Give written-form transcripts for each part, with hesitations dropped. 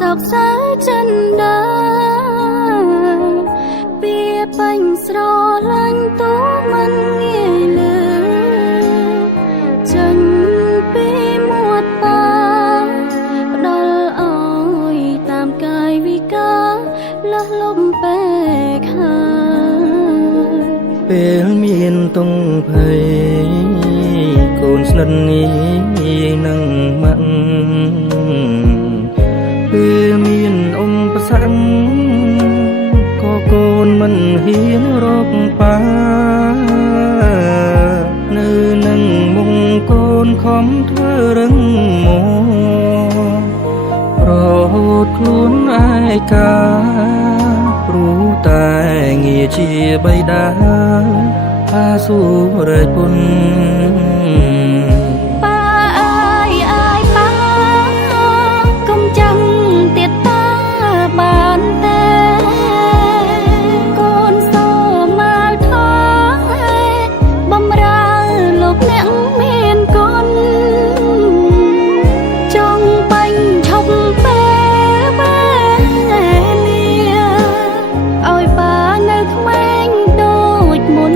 sọc sáo chân đá bia bánh sro lanh tố mân nghe lửa chân bia muột ba đol ôi tam cài vì cá lỡ lông bè khơi ពេលមានតុងភ័យកូនស្និទ្ធនេះនឹងម៉ាក់ពេលមានអ៊ំប្រសាំងក៏កូនមិនហ៊ានរកប៉ានៅនឹងមុខកូនខំធ្វើរឹងមករហូតខ្លួនឯកាรู้តែងារជាបៃតាអាសុរេពុនប៉ាអើយប៉ាកុំចាំទៀតតាបានទេកូនសូមមកថយបំរើលោកអ្នកមានគុណចង់បាញ់ឈប់ពេលវេលាឲ្យប៉ានៅក្មេងដូចមុន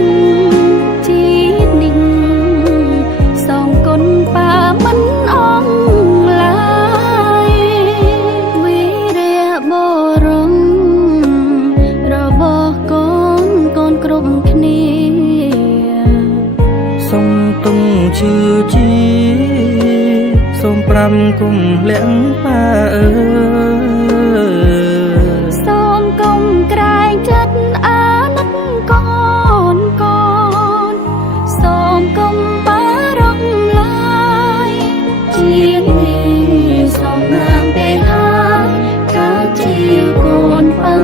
ជាតិនេះសងគុណប៉ាមិនអងឡើយវីរៈបរមរបស់កូនកូនគ្រប់គ្នាសុំទុំជឿជាសូមប្រាំគុំលាក់ប៉ាអើសូមកុំក្រែងចិត្តអាណិតកូនកូនសូមកុំបារម្ភឡើយជាតិនេះសូមណាមពេលហើយកើតជាកូនប៉ា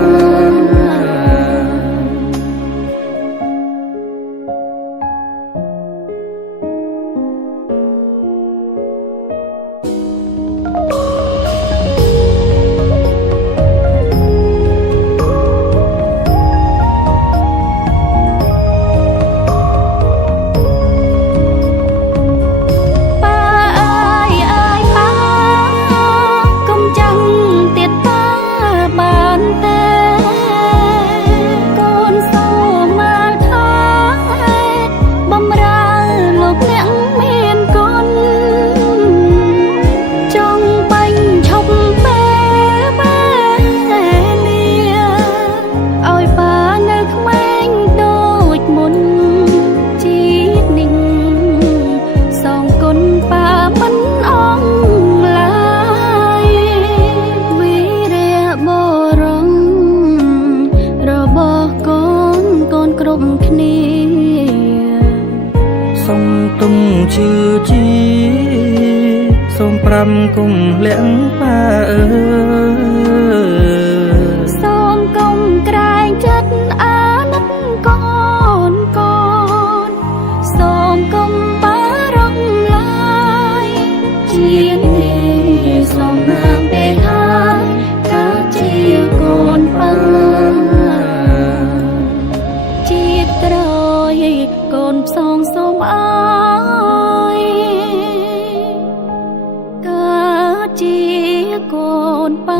សុំទុំជឿជាសូមប្រាំគុំលាក់ប៉ាអើសូមកុំក្រែងចិត្តអាណិតកូនកូនសូមកុំបារម្ភឡើយជាតិនេះសូមណាមពេលហើយកើតជាកូនប៉ាជាតិត្រយកូនផ្សងសូមអើយកើតជាកូនប៉ា